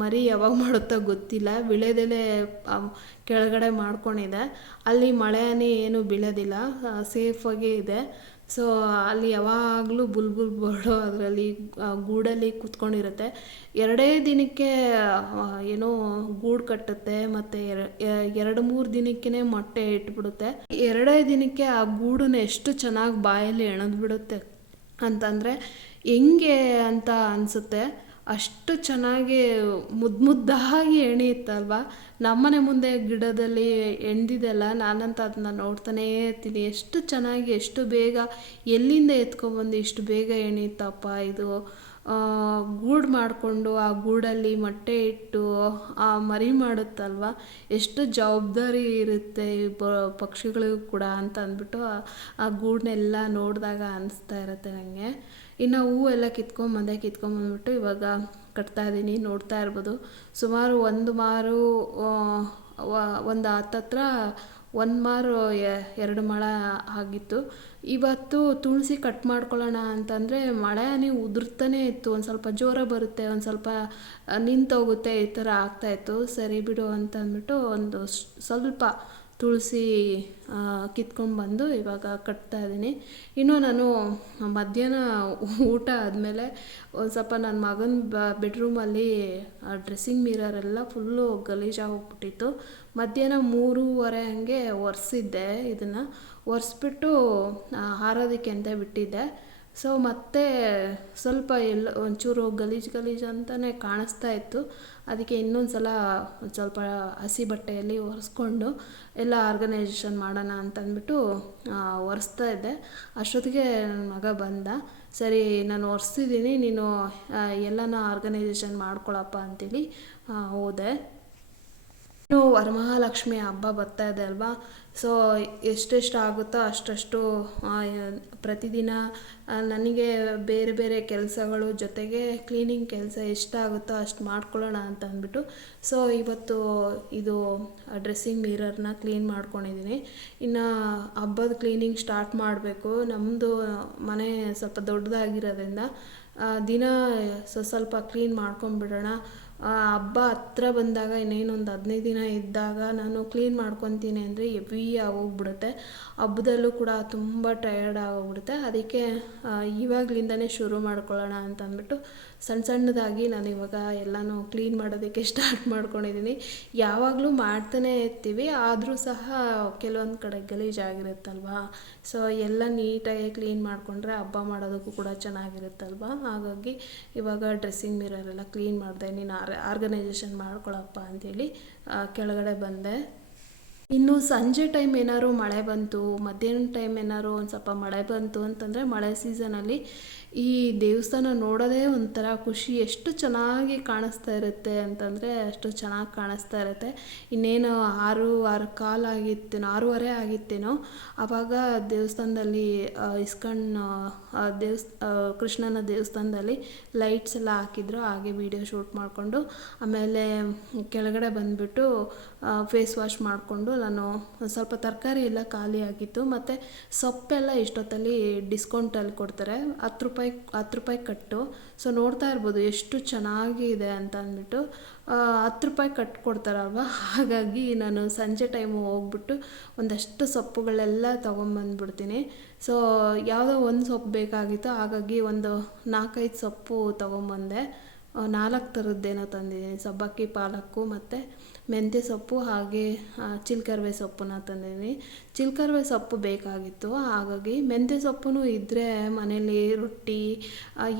ಮರಿ ಯಾವಾಗ ಮಾಡುತ್ತೋ ಗೊತ್ತಿಲ್ಲ. ವಿಳೆದೆಲೆ ಕೆಳಗಡೆ ಮಾಡ್ಕೊಂಡಿದೆ. ಅಲ್ಲಿ ಮಳೆ ಹನಿ ಏನು ಬೀಳೋದಿಲ್ಲ. ಸೇಫಾಗೇ ಇದೆ. ಸೊ ಅಲ್ಲಿ ಯಾವಾಗಲೂ ಬುಲ್ಬುಲ್ ಬರ್ಡು ಅದರಲ್ಲಿ ಗೂಡಲ್ಲಿ ಕೂತ್ಕೊಂಡಿರುತ್ತೆ. ಎರಡೇ ದಿನಕ್ಕೆ ಏನೋ ಗೂಡು ಕಟ್ಟುತ್ತೆ, ಮತ್ತು ಎರಡು ಮೂರು ದಿನಕ್ಕೇ ಮೊಟ್ಟೆ ಇಟ್ಬಿಡುತ್ತೆ. ಎರಡೇ ದಿನಕ್ಕೆ ಆ ಗೂಡನ್ನ ಎಷ್ಟು ಚೆನ್ನಾಗಿ ಬಾಯಲ್ಲಿ ಎಣದ್ಬಿಡುತ್ತೆ ಅಂತಂದರೆ, ಹೆಂಗೆ ಅಂತ ಅನಿಸುತ್ತೆ. ಅಷ್ಟು ಚೆನ್ನಾಗಿ ಮುದ್ದು ಮುದ್ದಾಗಿ ಎಣೆಯುತ್ತಲ್ವ? ನಮ್ಮನೆ ಮುಂದೆ ಗಿಡದಲ್ಲಿ ಎಣ್ದಿದೆಲ್ಲ ನಾನಂತ ಅದನ್ನ ನೋಡ್ತಾನೇ ಇರ್ತೀನಿ. ಎಷ್ಟು ಚೆನ್ನಾಗಿ, ಎಷ್ಟು ಬೇಗ ಎಲ್ಲಿಂದ ಎತ್ಕೊಂಬಂದು ಇಷ್ಟು ಬೇಗ ಎಣೆಯುತ್ತಪ್ಪ ಇದು? ಗೂಡು ಮಾಡಿಕೊಂಡು ಆ ಗೂಡಲ್ಲಿ ಮೊಟ್ಟೆ ಇಟ್ಟು ಆ ಮರಿ ಮಾಡುತ್ತಲ್ವ? ಎಷ್ಟು ಜವಾಬ್ದಾರಿ ಇರುತ್ತೆ ಈ ಪಕ್ಷಿಗಳಿಗೂ ಕೂಡ ಅಂತ ಅಂದ್ಬಿಟ್ಟು ಆ- ಗೂಡನ್ನೆಲ್ಲ ನೋಡಿದಾಗ ಅನಿಸ್ತಾ ಇರುತ್ತೆ ನನಗೆ ಇನ್ನು ಹೂವೆಲ್ಲ ಕಿತ್ಕೊಂಬಂದೆ ಕಿತ್ಕೊಂಬಂದ್ಬಿಟ್ಟು ಇವಾಗ ಕಟ್ತಾ ಇದ್ದೀನಿ, ನೋಡ್ತಾ ಇರ್ಬೋದು. ಸುಮಾರು ಒಂದು ಮಾರು ಒಂದು ಹತ್ತತ್ರ ಒಂದು ಮಾರು ಎರಡು ಮಳೆ ಆಗಿತ್ತು. ಇವತ್ತು ತುಳಸಿ ಕಟ್ ಮಾಡ್ಕೊಳ್ಳೋಣ ಅಂತಂದರೆ ಮಳೆ ಹನಿ ಉದುರ್ತಾನೆ ಇತ್ತು. ಒಂದು ಸ್ವಲ್ಪ ಜೋರ ಬರುತ್ತೆ, ಒಂದು ಸ್ವಲ್ಪ ನಿಂತೋಗುತ್ತೆ ಈ ಥರ ಆಗ್ತಾಯಿತ್ತು ಸರಿ ಬಿಡು ಅಂತ ಅಂದ್ಬಿಟ್ಟು ಒಂದು ಸ್ವಲ್ಪ ತುಳಸಿ ಕಿತ್ಕೊಂಡು ಬಂದು ಇವಾಗ ಕಟ್ತಾ ಇದ್ದೀನಿ ಇನ್ನು ನಾನು ಮಧ್ಯಾಹ್ನ ಊಟ ಆದಮೇಲೆ ಒಂದು ಸ್ವಲ್ಪ ನನ್ನ ಮಗನ ಬ ಬೆಡ್ರೂಮಲ್ಲಿ ಡ್ರೆಸ್ಸಿಂಗ್ ಮಿರರ್ ಎಲ್ಲ ಫುಲ್ಲು ಗಲೀಜಾಗೋಗ್ಬಿಟ್ಟಿತ್ತು ಮಧ್ಯಾಹ್ನ ಮೂರುವರೆ ಹಂಗೆ ಒರೆಸಿದ್ದೆ ಇದನ್ನು. ಒರೆಸ್ಬಿಟ್ಟು ಹಾರೋದಕ್ಕೆ ಅಂತ ಬಿಟ್ಟಿದ್ದೆ. ಸೊ ಮತ್ತೆ ಸ್ವಲ್ಪ ಎಲ್ಲ ಒಂಚೂರು ಗಲೀಜು ಗಲೀಜು ಅಂತಲೇ ಕಾಣಿಸ್ತಾ ಇತ್ತು. ಅದಕ್ಕೆ ಇನ್ನೊಂದು ಸಲ ಒಂದು ಸ್ವಲ್ಪ ಹಸಿ ಬಟ್ಟೆಯಲ್ಲಿ ಒರೆಸ್ಕೊಂಡು ಎಲ್ಲ ಆರ್ಗನೈಸೇಷನ್ ಮಾಡೋಣ ಅಂತಂದ್ಬಿಟ್ಟು ಒರೆಸ್ತಾ ಇದ್ದೆ. ಅಷ್ಟೊತ್ತಿಗೆ ನನ್ನ ಮಗ ಬಂದ, ಸರಿ, ನಾನು ಒರೆಸ್ತಿದ್ದೀನಿ, ನೀನು ಎಲ್ಲನೂ ಆರ್ಗನೈಸೇಷನ್ ಮಾಡ್ಕೊಳಪ್ಪ ಅಂತೇಳಿ ಹೋದೆ. ಇನ್ನು ವರಮಹಾಲಕ್ಷ್ಮಿ ಹಬ್ಬ ಬರ್ತಾ ಇದೆ ಅಲ್ವಾ? ಸೊ ಎಷ್ಟೆಷ್ಟು ಆಗುತ್ತೋ ಅಷ್ಟಷ್ಟು ಪ್ರತಿದಿನ ನನಗೆ ಬೇರೆ ಬೇರೆ ಕೆಲಸಗಳು ಜೊತೆಗೆ ಕ್ಲೀನಿಂಗ್ ಕೆಲಸ ಎಷ್ಟಾಗುತ್ತೋ ಅಷ್ಟು ಮಾಡ್ಕೊಳ್ಳೋಣ ಅಂತ ಅಂದ್ಬಿಟ್ಟು ಸೊ ಇವತ್ತು ಇದು ಡ್ರೆಸ್ಸಿಂಗ್ ಮಿರರ್ನ ಕ್ಲೀನ್ ಮಾಡ್ಕೊಂಡಿದ್ದೀನಿ. ಇನ್ನು ಹಬ್ಬದ ಕ್ಲೀನಿಂಗ್ ಸ್ಟಾರ್ಟ್ ಮಾಡಬೇಕು. ನಮ್ಮದು ಮನೆ ಸ್ವಲ್ಪ ದೊಡ್ಡದಾಗಿರೋದ್ರಿಂದ ದಿನ ಸ್ವ- ಸ್ವಲ್ಪ ಕ್ಲೀನ್ ಮಾಡ್ಕೊಂಡ್ಬಿಡೋಣ. ಹಬ್ಬ ಹತ್ರ ಬಂದಾಗ ಇನ್ನೇನೊಂದು ಹದಿನೈದು ದಿನ ಇದ್ದಾಗ ನಾನು ಕ್ಲೀನ್ ಮಾಡ್ಕೊತೀನಿ ಅಂದರೆ ಹೆವಿ ಆಗೋಗ್ಬಿಡುತ್ತೆ. ಹಬ್ಬದಲ್ಲೂ ಕೂಡ ತುಂಬ ಟಯರ್ಡ್ ಆಗೋಗ್ಬಿಡುತ್ತೆ. ಅದಕ್ಕೆ ಆ, ಇವಾಗ್ಲಿಂದನೇ ಶುರು ಮಾಡ್ಕೊಳ್ಳೋಣ ಅಂತ ಅಂದ್ಬಿಟ್ಟು ಸಣ್ಣ ಸಣ್ಣದಾಗಿ ನಾನು ಇವಾಗ ಎಲ್ಲನೂ ಕ್ಲೀನ್ ಮಾಡೋದಕ್ಕೆ ಸ್ಟಾರ್ಟ್ ಮಾಡ್ಕೊಂಡಿದ್ದೀನಿ ಯಾವಾಗಲೂ ಮಾಡ್ತಾನೆ ಇರ್ತೀವಿ, ಆದರೂ ಸಹ ಕೆಲವೊಂದು ಕಡೆ ಗಲೀಜಾಗಿರುತ್ತಲ್ವಾ? ಸೊ ಎಲ್ಲ ನೀಟಾಗಿ ಕ್ಲೀನ್ ಮಾಡಿಕೊಂಡ್ರೆ ಹಬ್ಬ ಮಾಡೋದಕ್ಕೂ ಕೂಡ ಚೆನ್ನಾಗಿರುತ್ತಲ್ವಾ? ಹಾಗಾಗಿ ಇವಾಗ ಡ್ರೆಸ್ಸಿಂಗ್ ಮಿರರ್ ಎಲ್ಲ ಕ್ಲೀನ್ ಮಾಡಿದೆ, ನೀನು ಆರ್ ಆರ್ಗನೈಸೇಷನ್ ಮಾಡ್ಕೊಳಪ್ಪ ಅಂಥೇಳಿ ಕೆಳಗಡೆ ಬಂದೆ. ಇನ್ನು ಸಂಜೆ ಟೈಮ್ ಏನಾದ್ರು ಮಳೆ ಬಂತು, ಮಧ್ಯಾಹ್ನ ಟೈಮ್ ಏನಾದ್ರು ಒಂದು ಸ್ವಲ್ಪ ಮಳೆ ಬಂತು ಅಂತಂದರೆ ಮಳೆ ಸೀಸನಲ್ಲಿ ಈ ದೇವಸ್ಥಾನ ನೋಡೋದೇ ಒಂಥರ ಖುಷಿ. ಎಷ್ಟು ಚೆನ್ನಾಗಿ ಕಾಣಿಸ್ತಾ ಇರುತ್ತೆ ಅಂತಂದರೆ ಅಷ್ಟು ಚೆನ್ನಾಗಿ ಕಾಣಿಸ್ತಾ ಇರುತ್ತೆ. ಇನ್ನೇನು ಆರು ಆರು ಕಾಲು ಆಗಿತ್ತೇನೋ, ಆರೂವರೆ ಆಗಿತ್ತೇನೋ ಆವಾಗ ದೇವಸ್ಥಾನದಲ್ಲಿ ಇಸ್ಕನ್ ದೇವಸ್ ಕೃಷ್ಣನ ದೇವಸ್ಥಾನದಲ್ಲಿ ಲೈಟ್ಸ್ ಎಲ್ಲ ಹಾಕಿದ್ರು. ಹಾಗೆ ವಿಡಿಯೋ ಶೂಟ್ ಮಾಡಿಕೊಂಡು, ಆಮೇಲೆ ಕೆಳಗಡೆ ಬಂದುಬಿಟ್ಟು ಫೇಸ್ ವಾಶ್ ಮಾಡಿಕೊಂಡು ನಾನು ಸ್ವಲ್ಪ ತರಕಾರಿ ಎಲ್ಲ ಖಾಲಿ ಆಗಿತ್ತು. ಮತ್ತು ಸೊಪ್ಪೆಲ್ಲ ಇಷ್ಟೊತ್ತಲ್ಲಿ ಡಿಸ್ಕೌಂಟಲ್ಲಿ ಕೊಡ್ತಾರೆ. ಹತ್ತು ರೂಪಾಯಿ ಹತ್ತು ರೂಪಾಯಿ ಕಟ್ಟು. ಸೊ ನೋಡ್ತಾ ಇರ್ಬೋದು ಎಷ್ಟು ಚೆನ್ನಾಗಿದೆ ಅಂತ ಅಂದ್ಬಿಟ್ಟು ಹತ್ತು ರೂಪಾಯಿ ಕಟ್ ಕೊಡ್ತಾರಲ್ವ? ಹಾಗಾಗಿ ನಾನು ಸಂಜೆ ಟೈಮು ಹೋಗ್ಬಿಟ್ಟು ಒಂದಷ್ಟು ಸೊಪ್ಪುಗಳೆಲ್ಲ ತೊಗೊಂಬಂದ್ಬಿಡ್ತೀನಿ. ಸೊ ಯಾವುದೋ ಒಂದು ಸೊಪ್ಪು ಬೇಕಾಗಿತ್ತು, ಹಾಗಾಗಿ ಒಂದು ನಾಲ್ಕೈದು ಸೊಪ್ಪು ತೊಗೊಂಬಂದೆ. ನಾಲ್ಕು ಥರದ್ದೇನೋ ತಂದಿದ್ದೀನಿ, ಸಬ್ಬಕ್ಕಿ, ಪಾಲಕ್ಕು ಮತ್ತು ಮೆಂತ್ಯ ಸೊಪ್ಪು ಹಾಗೆ ಚಿಲ್ಕರ್ವೆ ಸೊಪ್ಪನ್ನ ತಂದಿದ್ದೀನಿ. ಚಿಲ್ಕರ್ವೆ ಸೊಪ್ಪು ಬೇಕಾಗಿತ್ತು. ಹಾಗಾಗಿ ಮೆಂತ್ಯ ಸೊಪ್ಪು ಇದ್ದರೆ ಮನೇಲಿ ರೊಟ್ಟಿ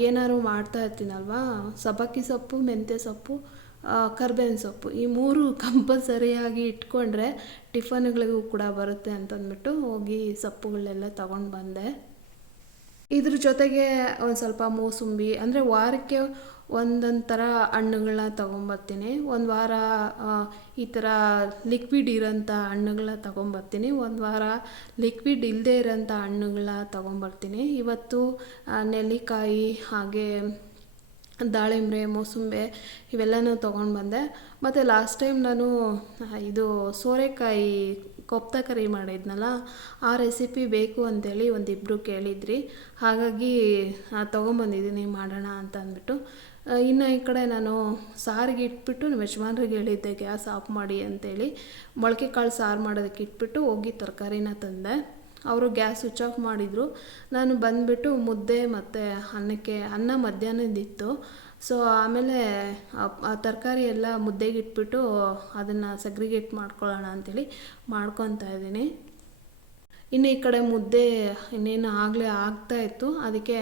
ಏನಾದ್ರು ಮಾಡ್ತಾ ಇರ್ತೀನಲ್ವಾ? ಸಬಕ್ಕಿ ಸೊಪ್ಪು, ಮೆಂತ್ಯ ಸೊಪ್ಪು ಕರ್ಬೇವಿನ ಸೊಪ್ಪು. ಈ ಮೂರು ಕಂಪಲ್ಸರಿಯಾಗಿ ಇಟ್ಕೊಂಡ್ರೆ ಟಿಫನ್ಗಳಿಗೂ ಕೂಡ ಬರುತ್ತೆ ಅಂತಂದ್ಬಿಟ್ಟು ಹೋಗಿ ಸೊಪ್ಪುಗಳನ್ನೆಲ್ಲ ತಗೊಂಡು ಬಂದೆ ಇದ್ರ ಜೊತೆಗೆ ಒಂದು ಸ್ವಲ್ಪ ಮೂಸುಂಬಿ, ಅಂದರೆ ವಾರಕ್ಕೆ ಒಂದೊಂದು ಥರ ಹಣ್ಣುಗಳನ್ನ ತೊಗೊಂಬರ್ತೀನಿ. ಒಂದು ವಾರ ಈ ಥರ ಲಿಕ್ವಿಡ್ ಇರೋಂಥ ಹಣ್ಣುಗಳನ್ನ ತೊಗೊಂಬರ್ತೀನಿ. ಒಂದು ವಾರ ಲಿಕ್ವಿಡ್ ಇಲ್ಲದೆ ಇರೋಂಥ ಹಣ್ಣುಗಳನ್ನ ತೊಗೊಂಬರ್ತೀನಿ. ಇವತ್ತು ನೆಲ್ಲಿಕಾಯಿ ಹಾಗೆ ದಾಳಿಂಬೆ ಮೂಸಂಬೆ ಇವೆಲ್ಲನೂ ತೊಗೊಂಡು ಬಂದೆ ಮತ್ತು ಲಾಸ್ಟ್ ಟೈಮ್ ನಾನು ಇದು ಸೋರೆಕಾಯಿ ಕೊಪ್ತ ಕರಿ ಮಾಡಿದ್ನಲ್ಲ, ಆ ರೆಸಿಪಿ ಬೇಕು ಅಂತೇಳಿ ಒಂದಿಬ್ಬರು ಕೇಳಿದ್ರಿ. ಹಾಗಾಗಿ ತೊಗೊಂಬಂದಿದ್ದೀನಿ ಮಾಡೋಣ ಅಂತ ಅಂದ್ಬಿಟ್ಟು. ಇನ್ನು ಈ ಕಡೆ ನಾನು ಸಾರಿಗೆ ಇಟ್ಬಿಟ್ಟು ನಮ್ಮ ಯಜಮಾನ್ರಿಗೆ ಹೇಳಿದ್ದೆ ಗ್ಯಾಸ್ ಆಫ್ ಮಾಡಿ ಅಂತೇಳಿ. ಮೊಳಕೆ ಕಾಳು ಸಾರು ಮಾಡೋದಕ್ಕೆ ಇಟ್ಬಿಟ್ಟು ಹೋಗಿ ತರಕಾರಿನ ತಂದೆ. ಅವರು ಗ್ಯಾಸ್ ಸ್ವಿಚ್ ಆಫ್ ಮಾಡಿದರು. ನಾನು ಬಂದುಬಿಟ್ಟು ಮುದ್ದೆ ಮತ್ತು ಅನ್ನಕ್ಕೆ ಅನ್ನ ಮಧ್ಯಾಹ್ನದಿತ್ತು ಸೊ ಆಮೇಲೆ ಆ- ತರಕಾರಿ ಎಲ್ಲ ಮುದ್ದೆಗೆ ಇಟ್ಬಿಟ್ಟು ಅದನ್ನು ಸಗ್ರಿಗೇಟ್ ಮಾಡ್ಕೊಳ್ಳೋಣ ಅಂತೇಳಿ ಮಾಡ್ಕೊತಾ ಇದ್ದೀನಿ. ಇನ್ನು ಈ ಕಡೆ ಮುದ್ದೆ ಇನ್ನೇನು ಆಗಲೇ ಆಗ್ತಾ ಇತ್ತು. ಅದಕ್ಕೆ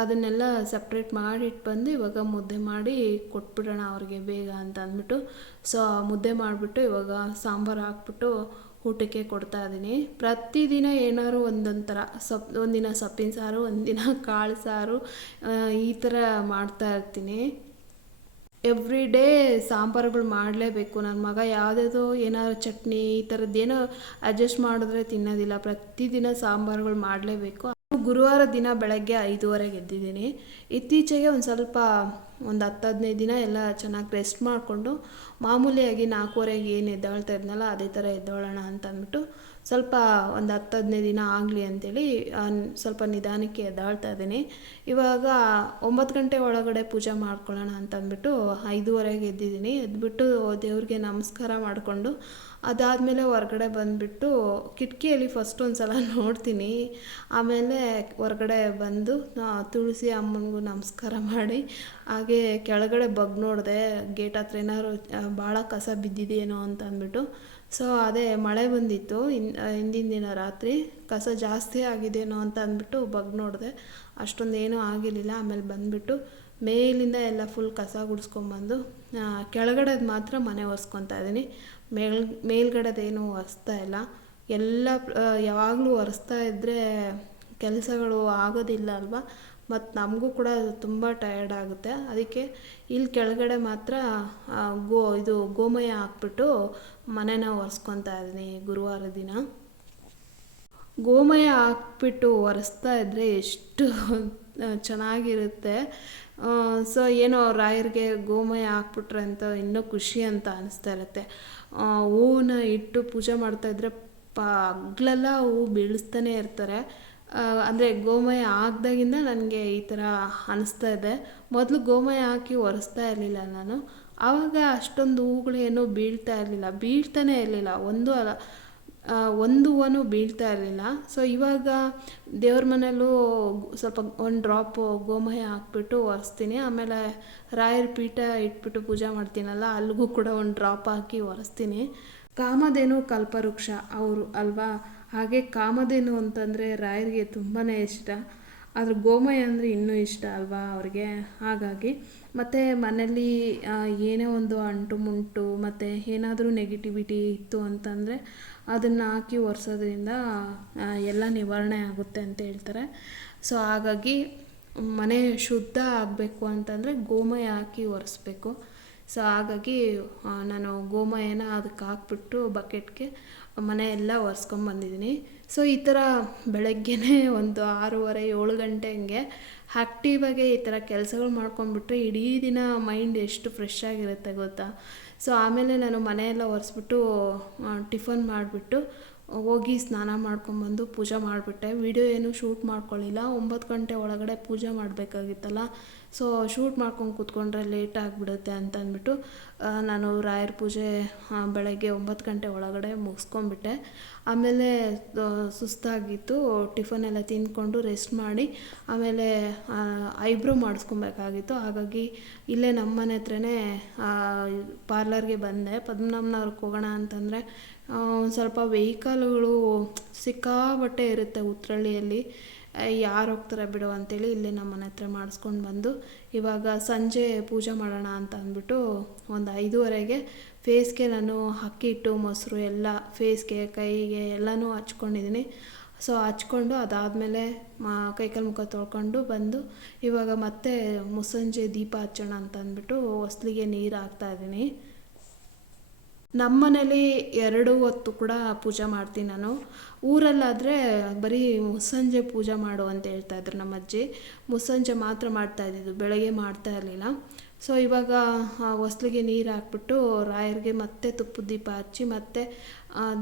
ಅದನ್ನೆಲ್ಲ ಸಪ್ರೇಟ್ ಮಾಡಿಟ್ಟು ಬಂದು ಇವಾಗ ಮುದ್ದೆ ಮಾಡಿ ಕೊಟ್ಬಿಡೋಣ ಅವ್ರಿಗೆ ಬೇಗ ಅಂತ ಅಂದ್ಬಿಟ್ಟು. ಸೊ ಮುದ್ದೆ ಮಾಡಿಬಿಟ್ಟು ಇವಾಗ ಸಾಂಬಾರು ಹಾಕ್ಬಿಟ್ಟು ಊಟಕ್ಕೆ ಕೊಡ್ತಾ ಇದ್ದೀನಿ. ಪ್ರತಿದಿನ ಏನಾದ್ರು ಒಂದೊಂದು ಥರ ಸೊಪ್ಪು ಒಂದಿನ ಸೊಪ್ಪಿನ ಸಾರು, ಒಂದಿನ ಕಾಳು ಸಾರು ಈ ಥರ ಮಾಡ್ತಾ ಇರ್ತೀನಿ. ಎವ್ರಿ ಡೇ ಸಾಂಬಾರುಗಳು ಮಾಡಲೇಬೇಕು. ನನ್ನ ಮಗ ಯಾವುದೇದೋ ಏನಾದ್ರು ಚಟ್ನಿ ಈ ಏನೋ ಅಡ್ಜಸ್ಟ್ ಮಾಡಿದ್ರೆ ತಿನ್ನೋದಿಲ್ಲ. ಪ್ರತಿದಿನ ಸಾಂಬಾರುಗಳು ಮಾಡಲೇಬೇಕು. ಗುರುವಾರ ದಿನ ಬೆಳಗ್ಗೆ ಐದುವರೆಗೆ ಎದ್ದಿದ್ದೀನಿ. ಇತ್ತೀಚೆಗೆ ಒಂದು ಸ್ವಲ್ಪ ಒಂದು ಹತ್ತು ಹದಿನೈದು ದಿನ ಎಲ್ಲ ಚೆನ್ನಾಗಿ ರೆಸ್ಟ್ ಮಾಡಿಕೊಂಡು ಮಾಮೂಲಿಯಾಗಿ ನಾಲ್ಕೂವರೆಗೆ ಏನು ಎದ್ದೇಳ್ತಾ ಇದ್ನಲ್ಲ ಅದೇ ಥರ ಎದ್ದೋಳೋಣ ಅಂತ ಅಂದ್ಬಿಟ್ಟು ಸ್ವಲ್ಪ ಒಂದು ಹತ್ತು ಹದಿನೈದು ದಿನ ಆಗಲಿ ಅಂತೇಳಿ ಆ, ಸ್ವಲ್ಪ ನಿಧಾನಕ್ಕೆ ಎದ್ದಾಳ್ತಾ ಇದ್ದೀನಿ. ಇವಾಗ ಒಂಬತ್ತು ಗಂಟೆ ಒಳಗಡೆ ಪೂಜೆ ಮಾಡ್ಕೊಳ್ಳೋಣ ಅಂತಂದ್ಬಿಟ್ಟು ಐದೂವರೆಗೆ ಎದ್ದಿದ್ದೀನಿ. ಎದ್ಬಿಟ್ಟು ದೇವ್ರಿಗೆ ನಮಸ್ಕಾರ ಮಾಡಿಕೊಂಡು ಅದಾದಮೇಲೆ ಹೊರಗಡೆ ಬಂದುಬಿಟ್ಟು ಕಿಟಕಿಯಲ್ಲಿ ಫಸ್ಟ್ ಒಂದು ಸಲ ನೋಡ್ತೀನಿ. ಆಮೇಲೆ ಹೊರಗಡೆ ಬಂದು ತುಳಸಿ ಅಮ್ಮನಿಗೂ ನಮಸ್ಕಾರ ಮಾಡಿ ಹಾಗೆ ಕೆಳಗಡೆ ಬಗ್ ನೋಡಿದೆ ಗೇಟ್ ಹತ್ರ ಏನಾದ್ರು ಭಾಳ ಕಸ ಬಿದ್ದಿದೆಯೇನೋ ಅಂತ ಅಂದ್ಬಿಟ್ಟು ಸೊ ಅದೇ ಮಳೆ ಬಂದಿತ್ತು. ಇನ್ ಹಿಂದಿನ ದಿನ ರಾತ್ರಿ ಕಸ ಜಾಸ್ತಿ ಆಗಿದೆಯೇನೋ ಅಂತ ಅಂದ್ಬಿಟ್ಟು ಬಗ್ ನೋಡಿದೆ. ಅಷ್ಟೊಂದು ಏನೂ ಆಗಿರಲಿಲ್ಲ. ಆಮೇಲೆ ಬಂದುಬಿಟ್ಟು ಮೇಲಿಂದ ಎಲ್ಲ ಫುಲ್ ಕಸ ಗುಡಿಸ್ಕೊಂಬಂದು ಕೆಳಗಡೆದು ಮಾತ್ರ ಮನೆ ಒರೆಸ್ಕೊತಾ ಇದ್ದೀನಿ. ಮೇಲ್, ಮೇಲ್ಗಡೆದೇನು ಒರೆಸ್ತಾ ಇಲ್ಲ. ಎಲ್ಲ ಯಾವಾಗಲೂ ಒರೆಸ್ತಾ ಇದ್ದರೆ ಕೆಲಸಗಳು ಆಗೋದಿಲ್ಲ ಅಲ್ವಾ? ಮತ್ತು ನಮಗೂ ಕೂಡ ತುಂಬ ಟಯರ್ಡ್ ಆಗುತ್ತೆ. ಅದಕ್ಕೆ ಇಲ್ಲಿ ಕೆಳಗಡೆ ಮಾತ್ರ ಗೋ, ಇದು ಗೋಮಯ ಹಾಕ್ಬಿಟ್ಟು ಮನೆನ ಒರೆಸ್ಕೊತಾ ಇದ್ದೀನಿ ಗುರುವಾರ ದಿನ. ಗೋಮಯ ಹಾಕ್ಬಿಟ್ಟು ಒರೆಸ್ತಾ ಇದ್ದರೆ ಎಷ್ಟು ಚೆನ್ನಾಗಿರುತ್ತೆ. ಸೊ ಏನೋ ರಾಯರಿಗೆ ಗೋಮಯ ಹಾಕ್ಬಿಟ್ರೆ ಅಂತ ಇನ್ನೂ ಖುಷಿ ಅಂತ ಅನಿಸ್ತಾ ಇರುತ್ತೆ. ಹೂವನ್ನ ಇಟ್ಟು ಪೂಜೆ ಮಾಡ್ತಾಯಿದ್ರೆ ಪ, ಹಗ್ಲೆಲ್ಲ ಹೂ ಬೀಳಿಸ್ತಾನೆ ಇರ್ತಾರೆ. ಅಂದರೆ ಗೋಮಯ ಹಾಕ್ದಾಗಿಂದ ನನಗೆ ಈ ಥರ ಅನಿಸ್ತಾ ಇದೆ. ಮೊದಲು ಗೋಮಯ ಹಾಕಿ ಒರೆಸ್ತಾ ಇರಲಿಲ್ಲ ನಾನು. ಆವಾಗ ಅಷ್ಟೊಂದು ಹೂಗಳು ಏನೂ ಬೀಳ್ತಾ ಇರಲಿಲ್ಲ. ಬೀಳ್ತಾನೆ ಇರಲಿಲ್ಲ. ಒಂದು ಅಲ್ಲ ಒಂದು ಹೂವನೂ ಬೀಳ್ತಾ ಇರಲಿಲ್ಲ. ಸೊ ಇವಾಗ ದೇವ್ರ ಮನೆಯಲ್ಲೂ ಸ್ವಲ್ಪ ಒಂದು ಡ್ರಾಪ್ ಗೋಮಯ ಹಾಕ್ಬಿಟ್ಟು ಒರೆಸ್ತೀನಿ. ಆಮೇಲೆ ರಾಯರ ಪೀಠ ಇಟ್ಬಿಟ್ಟು ಪೂಜೆ ಮಾಡ್ತೀನಲ್ಲ ಅಲ್ಲಿಗೂ ಕೂಡ ಒಂದು ಡ್ರಾಪ್ ಹಾಕಿ ಒರೆಸ್ತೀನಿ. ಕಾಮಧೇನು ಕಲ್ಪವೃಕ್ಷ ಅವರು ಅಲ್ವಾ? ಹಾಗೆ ಕಾಮಧೇನು ಅಂತಂದರೆ ರಾಯರಿಗೆ ತುಂಬಾ ಇಷ್ಟ. ಆದರೆ ಗೋಮಯ ಅಂದರೆ ಇನ್ನೂ ಇಷ್ಟ ಅಲ್ವಾ ಅವ್ರಿಗೆ? ಹಾಗಾಗಿ ಮತ್ತು ಮನೇಲಿ ಏನೇ ಒಂದು ಅಂಟು ಮುಂಟು, ಮತ್ತು ಏನಾದರೂ ನೆಗೆಟಿವಿಟಿ ಇತ್ತು ಅಂತಂದರೆ ಅದನ್ನು ಹಾಕಿ ಒರೆಸೋದ್ರಿಂದ ಎಲ್ಲ ನಿವಾರಣೆ ಆಗುತ್ತೆ ಅಂತ ಹೇಳ್ತಾರೆ. ಸೊ ಹಾಗಾಗಿ ಮನೆ ಶುದ್ಧ ಆಗಬೇಕು ಅಂತಂದರೆ ಗೋಮಯ ಹಾಕಿ ಒರೆಸ್ಬೇಕು. ಸೊ ಹಾಗಾಗಿ ನಾನು ಗೋಮಯನ ಅದಕ್ಕೆ ಹಾಕ್ಬಿಟ್ಟು ಬಕೆಟ್ಗೆ ಮನೆ ಎಲ್ಲ ಒರೆಸ್ಕೊಂಬಂದಿದ್ದೀನಿ ಸೊ ಈ ಥರ ಬೆಳಗ್ಗೆನೇ ಒಂದು ಆರೂವರೆ, ಏಳು ಗಂಟೆ ಹಂಗೆ ಆ್ಯಕ್ಟಿವಾಗೆ ಈ ಥರ ಕೆಲಸಗಳು ಮಾಡ್ಕೊಂಡ್ಬಿಟ್ರೆ ಇಡೀ ದಿನ ಮೈಂಡ್ ಎಷ್ಟು ಫ್ರೆಶ್ ಆಗಿರುತ್ತೆ ಗೊತ್ತಾ? ಸೊ ಆಮೇಲೆ ನಾನು ಮನೆಯೆಲ್ಲ ಒರೆಸ್ಬಿಟ್ಟು ಟಿಫನ್ ಮಾಡಿಬಿಟ್ಟು ಹೋಗಿ ಸ್ನಾನ ಮಾಡ್ಕೊಂಬಂದು ಪೂಜೆ ಮಾಡಿಬಿಟ್ಟೆ. ವಿಡಿಯೋ ಏನು ಶೂಟ್ ಮಾಡ್ಕೊಳ್ಳಿಲ್ಲ ಒಂಬತ್ತು ಗಂಟೆ ಒಳಗಡೆ ಪೂಜೆ ಮಾಡಬೇಕಾಗಿತ್ತಲ್ಲ. ಸೊ ಶೂಟ್ ಮಾಡ್ಕೊಂಡು ಕೂತ್ಕೊಂಡ್ರೆ ಲೇಟ್ ಆಗಿಬಿಡುತ್ತೆ ಅಂತ ಅಂದ್ಬಿಟ್ಟು ನಾನು ರಾಯರ ಪೂಜೆ ಬೆಳಗ್ಗೆ ಒಂಬತ್ತು ಗಂಟೆ ಒಳಗಡೆ ಮುಗಿಸ್ಕೊಂಬಿಟ್ಟೆ ಆಮೇಲೆ ಸುಸ್ತಾಗಿತ್ತು ಟಿಫನ್ ಎಲ್ಲ ತಿಂದ್ಕೊಂಡು ರೆಸ್ಟ್ ಮಾಡಿ, ಆಮೇಲೆ ಐಬ್ರೋ ಮಾಡಿಸ್ಕೊಬೇಕಾಗಿತ್ತು. ಹಾಗಾಗಿ ಇಲ್ಲೇ ನಮ್ಮ ಮನೆ ಹತ್ರನೇ ಪಾರ್ಲರ್ಗೆ ಬಂದೆ. ಪದ್ಮನಾಭನವ್ರಿಗೆ ಹೋಗೋಣ ಅಂತಂದರೆ ಒಂದು ಸ್ವಲ್ಪ ವೆಹಿಕಲ್ಗಳು ಸಿಕ್ಕಾಬಟ್ಟೆ ಇರುತ್ತೆ ಉತ್ರಳ್ಳಿಯಲ್ಲಿ ಯಾರು ಹೋಗ್ತಾರೆ ಬಿಡು ಅಂತೇಳಿ ಇಲ್ಲಿ ನಮ್ಮ ಮನೆ ಹತ್ರ ಮಾಡಿಸ್ಕೊಂಡು ಬಂದು ಇವಾಗ ಸಂಜೆ ಪೂಜೆ ಮಾಡೋಣ ಅಂತ ಅಂದ್ಬಿಟ್ಟು ಒಂದು ಐದೂವರೆಗೆ ಫೇಸ್ಗೆ ನಾನು ಅಕ್ಕಿ ಹಿಟ್ಟು, ಮೊಸರು ಎಲ್ಲ ಫೇಸ್ಗೆ ಕೈಗೆ ಎಲ್ಲನೂ ಹಚ್ಕೊಂಡಿದ್ದೀನಿ ಸೊ ಹಚ್ಕೊಂಡು ಅದಾದಮೇಲೆ ಮಾ ಕೈಕಾಲು ಮುಖ ತೊಳ್ಕೊಂಡು ಬಂದು ಇವಾಗ ಮತ್ತೆ ಮುಸ್ಸಂಜೆ ದೀಪ ಹಚ್ಚೋಣ ಅಂತ ಅಂದ್ಬಿಟ್ಟು ಹೊಸ್ಲಿಗೆ ನೀರು ಹಾಕ್ತಾ ಇದ್ದೀನಿ ನಮ್ಮ ಮನೇಲಿ ಎರಡು ಹೊತ್ತು ಕೂಡ ಪೂಜೆ ಮಾಡ್ತೀನಿ ನಾನು. ಊರಲ್ಲಾದರೆ ಬರೀ ಮುಸ್ಸಂಜೆ ಪೂಜೆ ಮಾಡು ಅಂತ ಹೇಳ್ತಾ ಇದ್ರು ನಮ್ಮ ಅಜ್ಜಿ ಮುಸ್ಸಂಜೆ ಮಾತ್ರ ಮಾಡ್ತಾ ಇದ್ದಿದ್ದು, ಬೆಳಗ್ಗೆ ಮಾಡ್ತಾ ಇರಲಿಲ್ಲ. ಸೊ ಇವಾಗ ಹೊಸ್ಲಿಗೆ ನೀರು ಹಾಕ್ಬಿಟ್ಟು ರಾಯರಿಗೆ ಮತ್ತೆ ತುಪ್ಪದ ದೀಪ ಹಚ್ಚಿ, ಮತ್ತೆ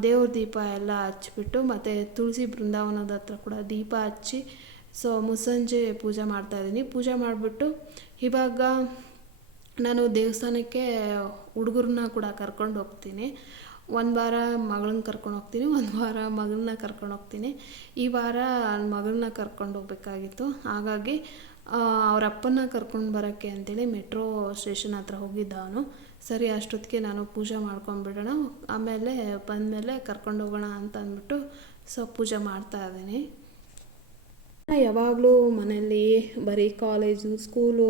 ದೇವ್ರ ದೀಪ ಎಲ್ಲ ಹಚ್ಬಿಟ್ಟು, ಮತ್ತು ತುಳಸಿ ಬೃಂದಾವನದ ಹತ್ರ ಕೂಡ ದೀಪ ಹಚ್ಚಿ ಸೊ ಮುಸ್ಸಂಜೆ ಪೂಜೆ ಮಾಡ್ತಾಯಿದ್ದೀನಿ ಪೂಜೆ ಮಾಡಿಬಿಟ್ಟು ಇವಾಗ ನಾನು ದೇವಸ್ಥಾನಕ್ಕೆ ಹುಡುಗರನ್ನ ಕೂಡ ಕರ್ಕೊಂಡು ಹೋಗ್ತೀನಿ. ಒಂದು ವಾರ ಮಗಳನ್ನ ಕರ್ಕೊಂಡು ಹೋಗ್ತೀನಿ, ಒಂದು ವಾರ ಮಗಳನ್ನ ಕರ್ಕೊಂಡು ಹೋಗ್ತೀನಿ. ಈ ವಾರ ಮಗಳನ್ನ ಕರ್ಕೊಂಡು ಹೋಗ್ಬೇಕಾಗಿತ್ತು. ಹಾಗಾಗಿ ಅವ್ರ ಅಪ್ಪನ ಕರ್ಕೊಂಡು ಬರೋಕ್ಕೆ ಅಂತೇಳಿ ಮೆಟ್ರೋ ಸ್ಟೇಷನ್ ಹತ್ರ ಹೋಗಿದ್ದ ಅವನು. ಸರಿ, ಅಷ್ಟೊತ್ತಿಗೆ ನಾನು ಪೂಜೆ ಮಾಡ್ಕೊಂಡ್ಬಿಡೋಣ ಆಮೇಲೆ ಬಂದಮೇಲೆ ಕರ್ಕೊಂಡು ಹೋಗೋಣ ಅಂತ ಅಂದ್ಬಿಟ್ಟು ಸೊ, ಪೂಜೆ ಮಾಡ್ತಾ ಇದ್ದೀನಿ. ಯಾವಾಗಲೂ ಮನೆಯಲ್ಲಿ ಬರೀ ಕಾಲೇಜು, ಸ್ಕೂಲು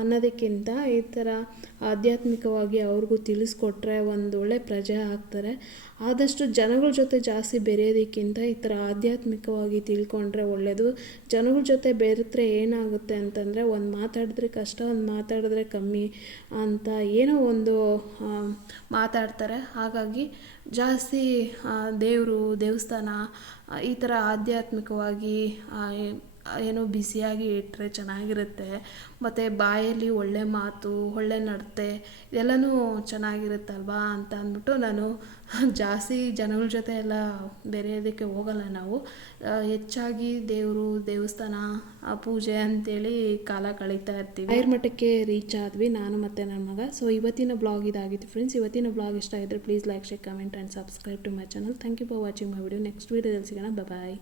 ಅನ್ನೋದಕ್ಕಿಂತ ಈ ಥರ ಆಧ್ಯಾತ್ಮಿಕವಾಗಿ ಅವ್ರಿಗೂ ತಿಳಿಸ್ಕೊಟ್ರೆ ಒಂದು ಒಳ್ಳೆ ಪ್ರಜೆ ಆಗ್ತಾರೆ. ಆದಷ್ಟು ಜನಗಳ ಜೊತೆ ಜಾಸ್ತಿ ಬೆರೆಯೋದಕ್ಕಿಂತ ಈ ಥರ ಆಧ್ಯಾತ್ಮಿಕವಾಗಿ ತಿಳ್ಕೊಂಡ್ರೆ ಒಳ್ಳೆಯದು ಜನಗಳ ಜೊತೆ ಬೆರೆತ್ರೆ ಏನಾಗುತ್ತೆ ಅಂತಂದರೆ ಒಂದು ಮಾತಾಡಿದ್ರೆ ಕಷ್ಟ, ಒಂದು ಮಾತಾಡಿದ್ರೆ ಕಮ್ಮಿ ಅಂತ ಏನೋ ಒಂದು ಮಾತಾಡ್ತಾರೆ. ಹಾಗಾಗಿ ಜಾಸ್ತಿ ದೇವರು, ದೇವಸ್ಥಾನ ಈ ಥರ ಆಧ್ಯಾತ್ಮಿಕವಾಗಿ ಏನೋ ಬಿಸಿಯಾಗಿ ಇಟ್ಟರೆ ಚೆನ್ನಾಗಿರುತ್ತೆ. ಮತ್ತು ಬಾಯಲ್ಲಿ ಒಳ್ಳೆ ಮಾತು, ಒಳ್ಳೆ ನಡತೆ ಇದೆಲ್ಲನೂ ಚೆನ್ನಾಗಿರುತ್ತಲ್ವಾ ಅಂತ ಅಂದ್ಬಿಟ್ಟು ನಾನು ಜಾಸ್ತಿ ಜನಗಳ ಜೊತೆ ಎಲ್ಲ ಬೆರೆಯೋದಕ್ಕೆ ಹೋಗಲ್ಲ ನಾವು. ಹೆಚ್ಚಾಗಿ ದೇವರು, ದೇವಸ್ಥಾನ ಪೂಜೆ ಅಂತೇಳಿ ಕಾಲ ಕಳೀತಾ ಇರ್ತೀವಿ. ಐರ್ ಮಠಕ್ಕೆ ರೀಚ್ ಆದ್ವಿ, ನಾನು ಮತ್ತು ನನ್ನ ಮಗ. ಸೊ ಇವತ್ತಿನ ಬ್ಲಾಗ್ ಇದಾಗಿತ್ತು ಫ್ರೆಂಡ್ಸ್ ಇವತ್ತಿನ ಬ್ಲಾಗ್ ಇಷ್ಟ ಆಗಿದ್ರೆ please like share comment and subscribe to my channel thank you for watching my video next ವೀಡಿಯೋದಲ್ಲಿ ಸಿಗೋಣ. ಬಾಯ್